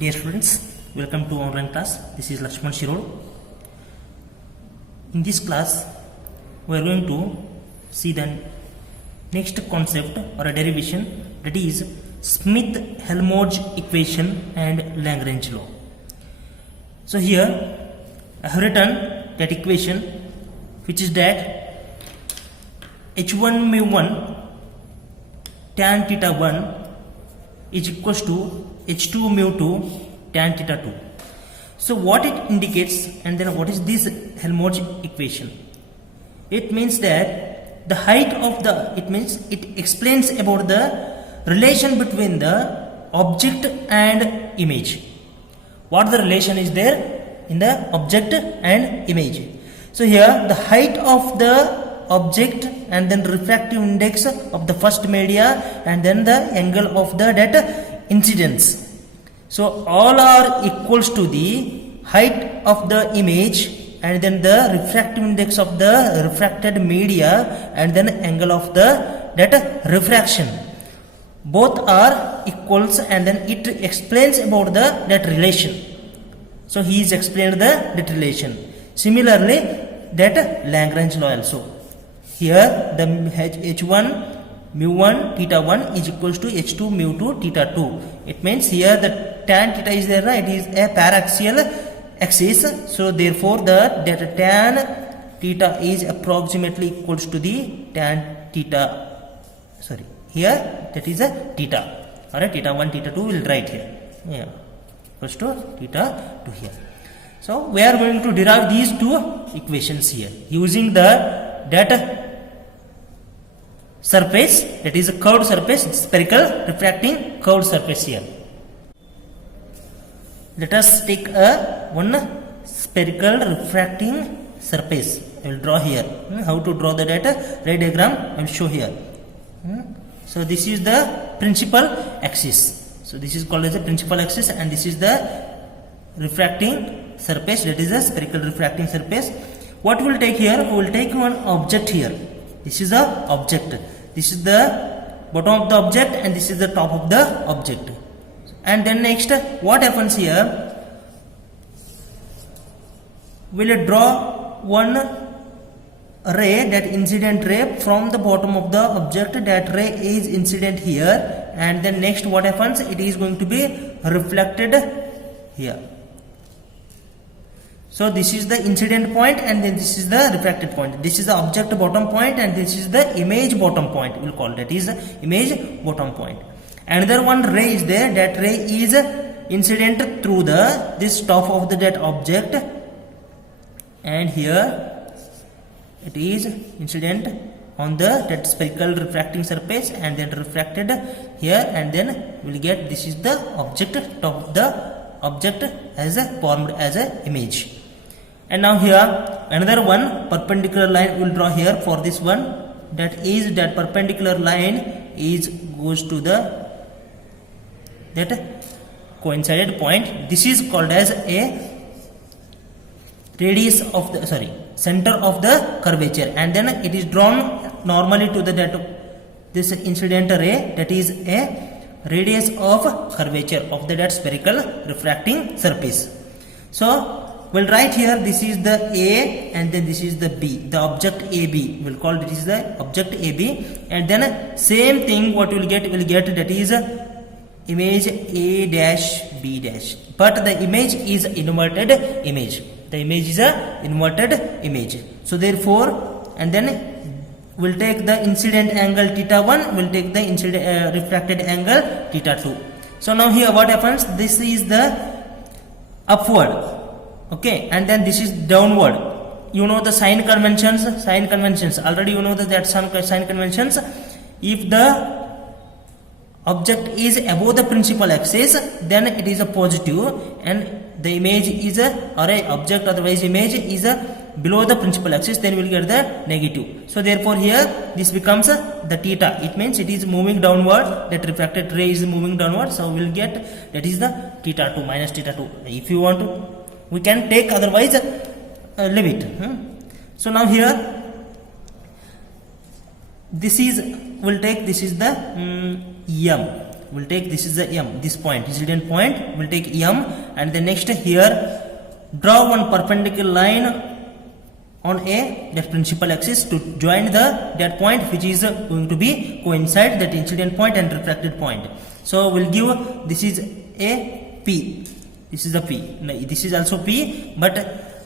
Dear students, welcome to online class. This is Lakshman Shirol. In this class, we are going to see the next concept or a derivation, that is Smith-Helmholtz equation and Lagrange law. So here I have written that equation, which is that h1 mu1 tan theta 1 is equals to h2 mu2 tan theta 2. So what it indicates, and then what is this Helmholtz equation? It means that the height of the, it explains about the relation between the object and image. What the relation is there in the object and image. So here the height of the object and then refractive index of the first media and then the angle of the that incidence. So all are equals to the height of the image and then the refractive index of the refracted media and then angle of the that refraction. Both are equals and then it explains about the that relation. So he is explained that relation. Similarly, that Lagrange law also. Here the h1 mu1 theta 1 is equals to h2 mu2 theta 2. It means here the tan theta is there, right? It is a paraxial axis. So therefore the that tan theta is approximately equals to the tan theta. Sorry, here that is a theta. Alright, theta 1 theta 2 will write here. Yeah, equals to theta 2 here. So we are going to derive these two equations here using the that surface, that is a curved surface, spherical refracting curved surface here. Let us take one spherical refracting surface. I will draw here. How to draw the data ray diagram I will show here. So this is the principal axis. So this is called as the principal axis and this is the refracting surface, that is a spherical refracting surface. What we will take here? We will take one object here. This is the object. This is the bottom of the object and this is the top of the object. And then next, what happens here? We will draw one ray, that incident ray from the bottom of the object. That ray is incident here. And then next what happens? It is going to be reflected here. So this is the incident point and then this is the refracted point. This is the object bottom point and this is the image bottom point. We will call that is image bottom point. Another one ray is there. That ray is incident through the this top of the that object, and here it is incident on the that spherical refracting surface and then refracted here, and then we will get this is the object, top of the object as a formed as a image. And now here another one perpendicular line we will draw here for this one. That is that perpendicular line is goes to the that coincided point. This is called as a radius of the center of the curvature, and then it is drawn normally to the that this incident ray, that is a radius of curvature of the that spherical refracting surface. So we'll write here this is the A and then this is the B, the object AB. We'll call this is the object AB, and then same thing what we'll get that is image A dash B dash, but the image is inverted image. The image is a inverted image. So therefore, and then we'll take the incident angle theta 1, we'll take the incident refracted angle theta 2. So now here what happens? This is the upward, okay, and then this is downward. You know the sign conventions. Already you know that sign conventions. If the object is above the principal axis, then it is a positive, and the image is a object otherwise image is below the principal axis, then we will get the negative. So therefore here this becomes the theta. It means it is moving downward, that refracted ray is moving downward, so we will get that is the theta 2 minus theta 2. If you want to, we can take, otherwise leave it. So now here this is, we'll take this is the M. we'll take this is the M, this point, incident point, we'll take M, and then next here draw one perpendicular line on a that principal axis to join that point which is going to be coincide that incident point and refracted point. So we'll give this is a P, this is a P, this is also P, but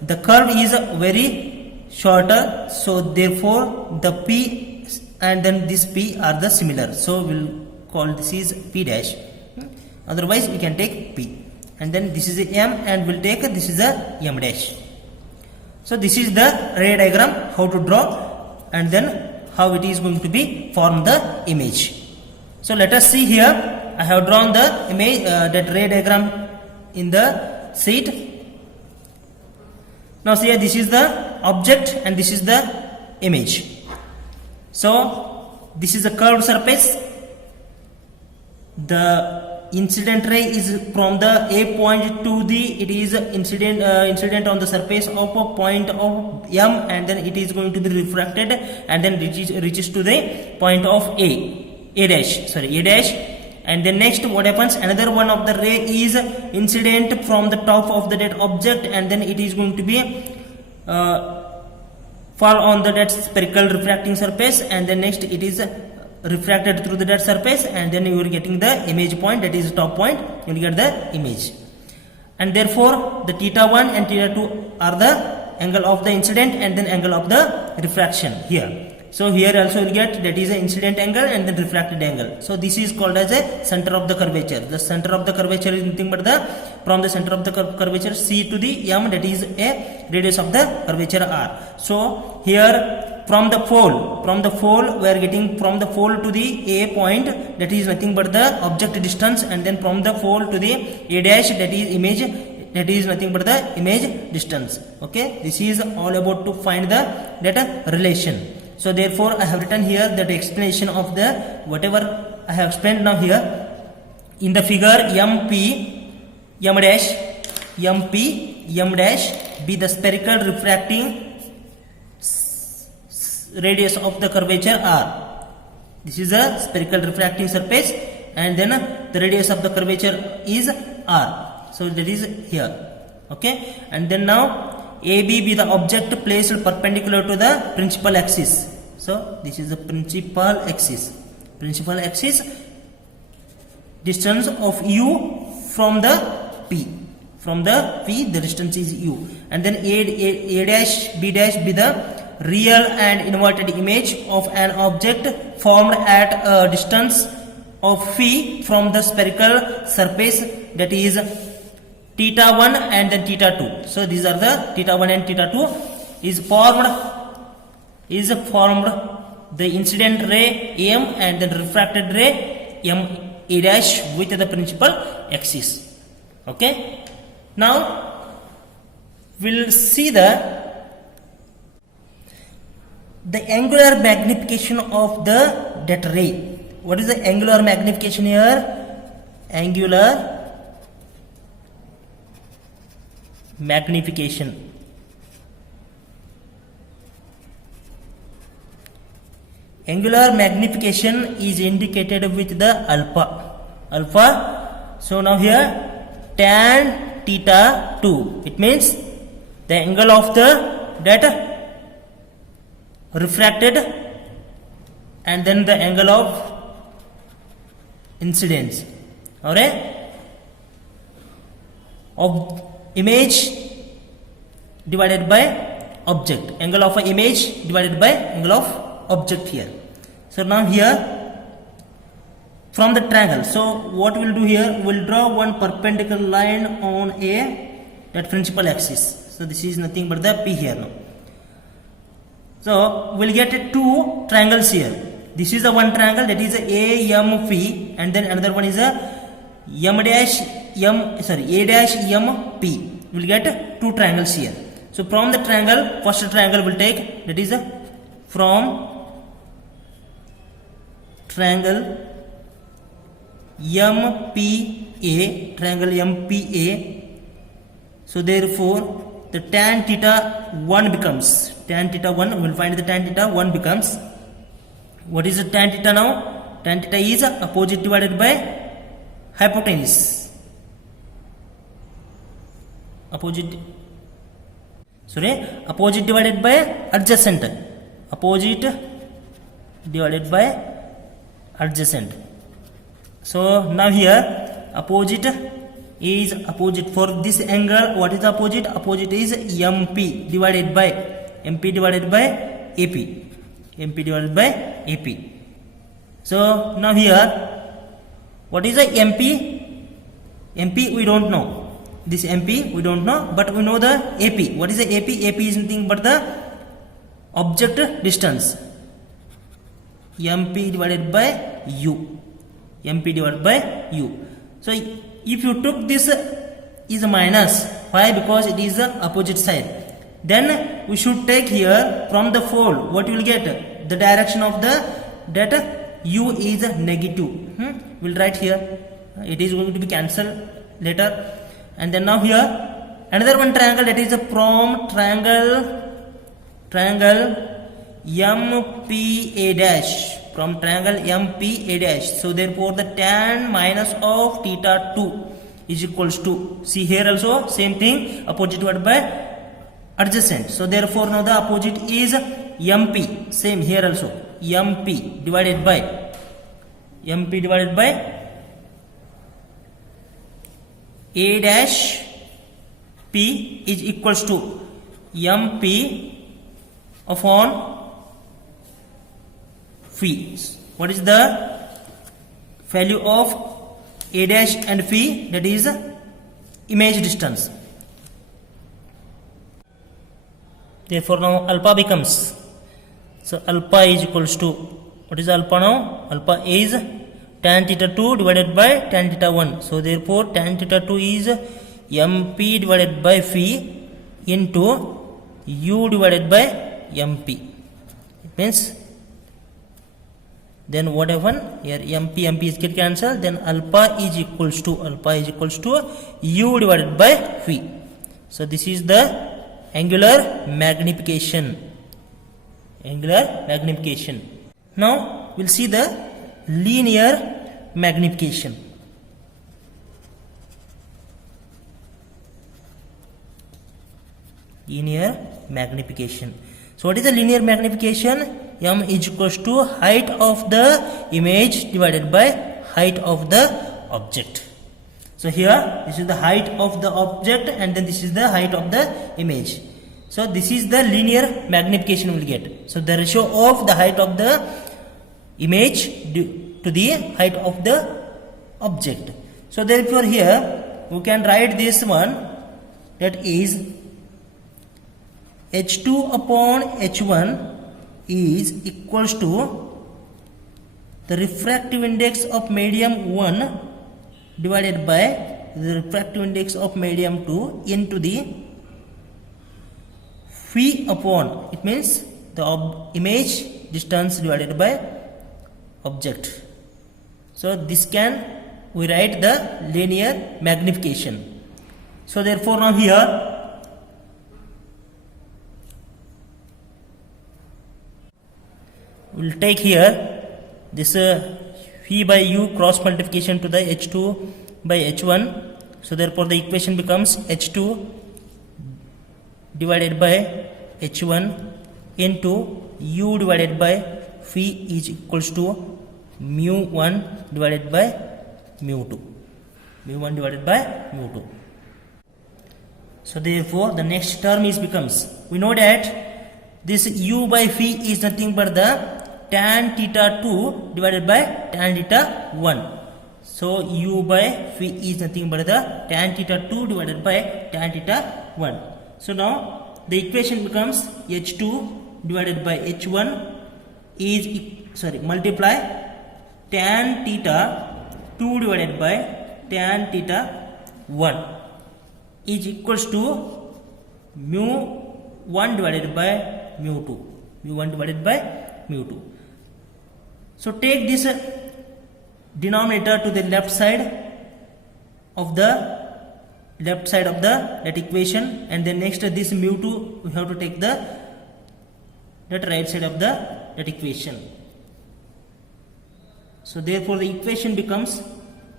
the curve is very shorter, so therefore the P and then this P are the similar, so we'll call this is P dash, otherwise we can take P, and then this is a M and we'll take this is a M dash. So this is the ray diagram, how to draw and then how it is going to be form the image. So let us see here, I have drawn the image, that ray diagram in the sheet. Now see here, this is the object and this is the image. So this is a curved surface, the incident ray is from the A point to the, it is incident on the surface of a point of M, and then it is going to be refracted and then reaches to the point of A dash, and then next what happens, another one of the ray is incident from the top of the that object, and then it is going to be fall on the that spherical refracting surface, and then next it is refracted through the that surface, and then you are getting the image point, that is top point, you will get the image. And therefore the theta 1 and theta 2 are the angle of the incident and then angle of the refraction here. So here also you get that is a incident angle and then refracted angle. So this is called as a center of the curvature. The center of the curvature is nothing but the from the center of the curvature C to the M, that is a radius of the curvature R. So here from the pole we are getting from the pole to the A point, that is nothing but the object distance, and then from the pole to the A dash, that is image, that is nothing but the image distance. Okay, this is all about to find the that relation. So therefore I have written here that explanation of the whatever I have explained now here in the figure. MP M dash MP M dash be the spherical refracting radius of the curvature R. This is a spherical refracting surface, and then the radius of the curvature is R. So that is here. Okay, and then now AB be the object placed perpendicular to the principal axis. So this is the principal axis. Principal axis, distance of U from the P. From the P, the distance is U, and then A dash B dash be the real and inverted image of an object formed at a distance of phi from the spherical surface, that is theta 1 and then theta 2. So these are the theta 1 and theta 2 is formed the incident ray M and then refracted ray M A dash with the principal axis. Okay, now we'll see the angular magnification of that ray. What is the angular magnification here? Angular magnification. Angular magnification is indicated with the alpha. So now here tan theta 2, it means the angle of that refracted and then the angle of incidence. Alright, of image divided by object, angle of an image divided by angle of object here. So now here from the triangle, so what we'll do here, we'll draw one perpendicular line on that principal axis. So this is nothing but the P here now. So we'll get two triangles here. This is the one triangle, that is A M P, and then another one is a A dash M P. We'll get two triangles here. So from the triangle, first triangle we'll take, that is from triangle MPA, triangle MPA. So therefore the tan theta 1 becomes, tan theta 1, we'll find the tan theta 1 becomes, what is the tan theta now? Tan theta is opposite divided by hypotenuse. Opposite divided by adjacent. Opposite divided by adjacent. So now here opposite is opposite. For this angle, what is the opposite? Opposite is MP divided by AP. MP divided by AP. So now here, what is the MP? MP we don't know. This MP we don't know, but we know the AP. What is the AP? AP is nothing but the object distance. MP divided by U. MP divided by U. So if you took this is a minus, why? Because it is the opposite side. Then we should take here from the fold. What you will get? The direction of the that U is negative. We'll write here. It is going to be cancelled later. And then now here another one triangle, that is from triangle MPA dash. From triangle MPA dash. So therefore the tan minus of theta 2 is equals to, see here also same thing, opposite divided by adjacent. So therefore now the opposite is MP. Same here also, MP divided by A dash P is equals to MP upon phi. What is the value of A dash and phi? That is image distance. Therefore now alpha becomes, so alpha is equals to, what is alpha now? Alpha is tan theta 2 divided by tan theta 1. So therefore tan theta 2 is MP divided by phi into U divided by MP. It means, then what happen here? MP is get cancelled. Then alpha is equals to U divided by phi. So this is the angular magnification. Now we'll see the linear magnification. So what is the linear magnification? M is equals to height of the image divided by height of the object. So here this is the height of the object and then this is the height of the image. So this is the linear magnification we will get. So the ratio of the height of the image to the height of the object. So therefore here we can write this one, that is H2 upon H1 is equals to the refractive index of medium 1 divided by the refractive index of medium 2 into the phi upon, it means the image distance divided by object. So this can we write the linear magnification. So therefore now here we'll take here this phi by U cross multiplication to the H2 by H1. So therefore the equation becomes H2 divided by H1 into U divided by phi is equals to mu1 divided by mu2. mu1 divided by mu2. So therefore the next term is becomes, we know that this U by phi is nothing but the tan theta 2 divided by tan theta 1. So U by phi is nothing but the tan theta 2 divided by tan theta 1. So now the equation becomes H2 divided by H1 is multiply tan theta 2 divided by tan theta 1 is equals to mu 1 divided by mu 2. mu1 divided by mu2. So take this denominator to the left side of that equation, and then next this mu2 we have to take that right side of that equation. So therefore the equation becomes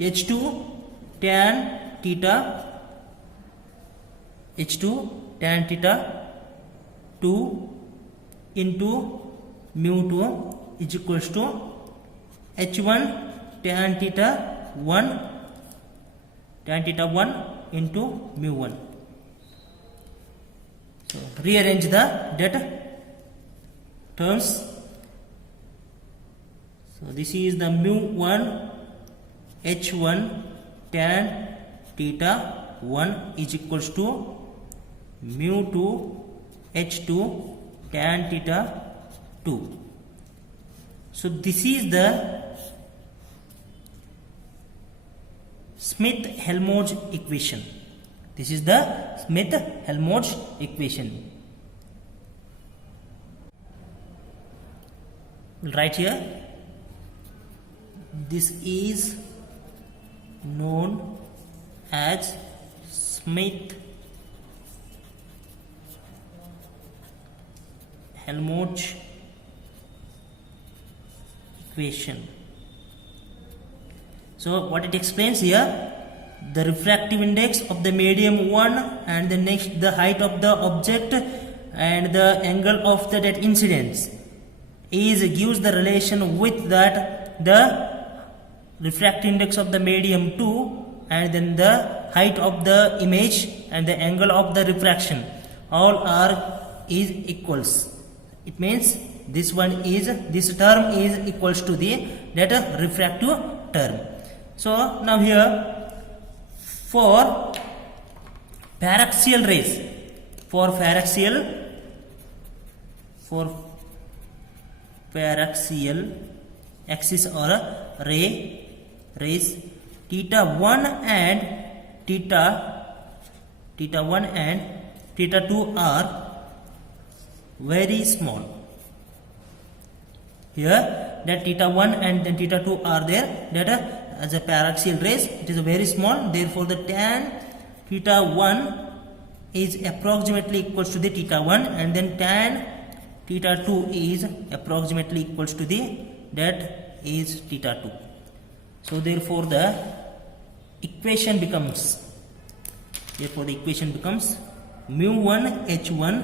h2 tan theta h2 tan theta 2 into mu 2 is equals to h1 tan theta 1 into mu 1. So rearrange the that terms. So this is the mu 1 h1 tan theta 1 is equals to mu 2 h2 tan theta 2. So this is the Smith-Helmholtz equation. This is the Smith-Helmholtz equation. We'll write here. This is known as Smith-Helmholtz equation. So what it explains here, the refractive index of the medium 1 and the next the height of the object and the angle of that incidence is gives the relation with that the refractive index of the medium 2 and then the height of the image and the angle of the refraction all are is equals. It means this term is equals to the that refractive term. So now here for paraxial rays, for paraxial axis or rays, theta 1 and theta 2 are very small. Here that theta 1 and then theta 2 are there, that as a paraxial rays it is very small, therefore the tan theta 1 is approximately equals to the theta 1 and then tan theta 2 is approximately equals to the that is theta 2. So therefore the equation becomes mu 1 h1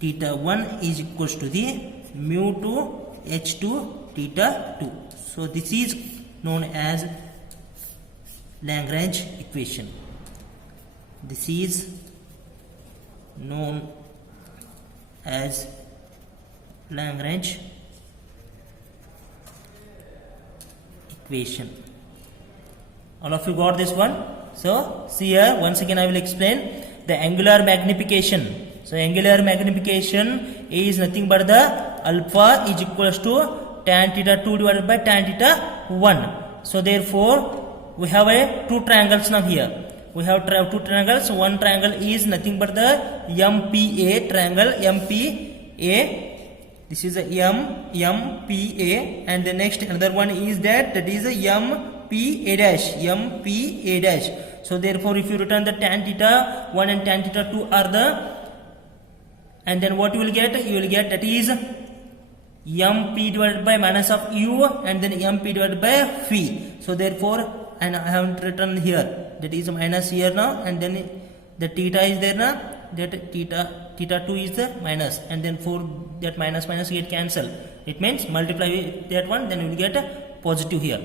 theta 1 is equals to the mu 2 h2 theta 2. So this is known as Lagrange equation. This is known as Lagrange equation. All of you got this one? So see here, once again I will explain the angular magnification. So angular magnification is nothing but the alpha is equals to tan theta 2 divided by tan theta 1. So therefore we have two triangles now here. We have two triangles. One triangle is nothing but the MPA triangle, MPA. This is a MPA, and the next another one is that is a MPA dash. So therefore if you return the tan theta 1 and tan theta 2 are the, and then what you will get? You will get that is mp divided by minus of u and then mp divided by phi. So therefore, and I have written here that is minus here now, and then the theta is there now, that theta 2 is the minus, and then for that minus get cancel. It means multiply with that one, then you will get a positive here.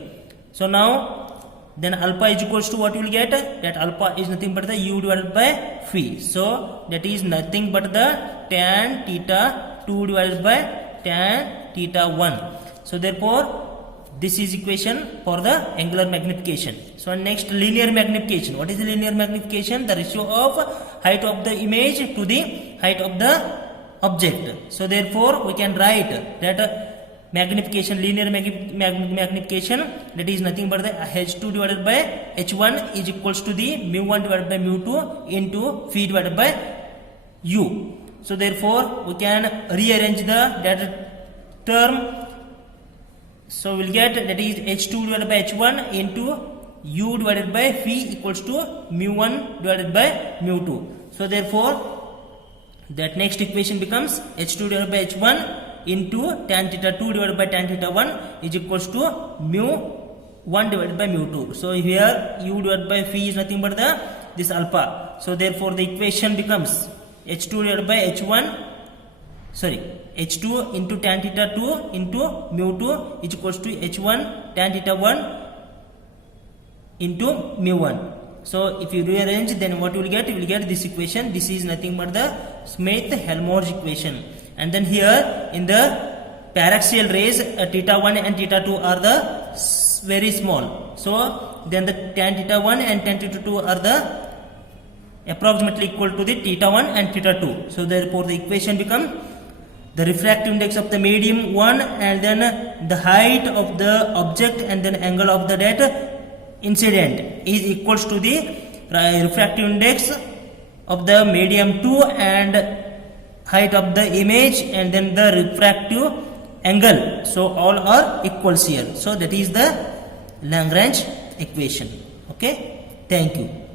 So now then alpha is equals to what you will get? That alpha is nothing but the u divided by phi. So that is nothing but the tan theta 2 divided by tan theta 1. So therefore this is equation for the angular magnification. So next, linear magnification. What is the linear magnification? The ratio of height of the image to the height of the object. So therefore we can write that magnification, linear magnification, that is nothing but the h2 divided by h1 is equals to the mu1 divided by mu2 into phi divided by u. So therefore we can rearrange that term. So we'll get that is h2 divided by h1 into u divided by phi equals to mu1 divided by mu2. So therefore that next equation becomes h2 divided by h1 into tan theta 2 divided by tan theta 1 is equals to mu 1 divided by mu 2. So here u divided by phi is nothing but this alpha. So therefore the equation becomes h2 divided by h2 into tan theta 2 into mu 2 is equals to h1 tan theta 1 into mu 1. So if you rearrange, then what you will get? You will get this equation. This is nothing but the Smith-Helmholtz equation. And then here in the paraxial rays, theta 1 and theta 2 are the very small. So then the tan theta 1 and tan theta 2 are the approximately equal to the theta 1 and theta 2. So therefore the equation becomes the refractive index of the medium 1 and then the height of the object and then angle of the that incident is equals to the refractive index of the medium 2 and height of the image and then the refractive angle. So all are equals here. So that is the Lagrange equation. Okay, thank you.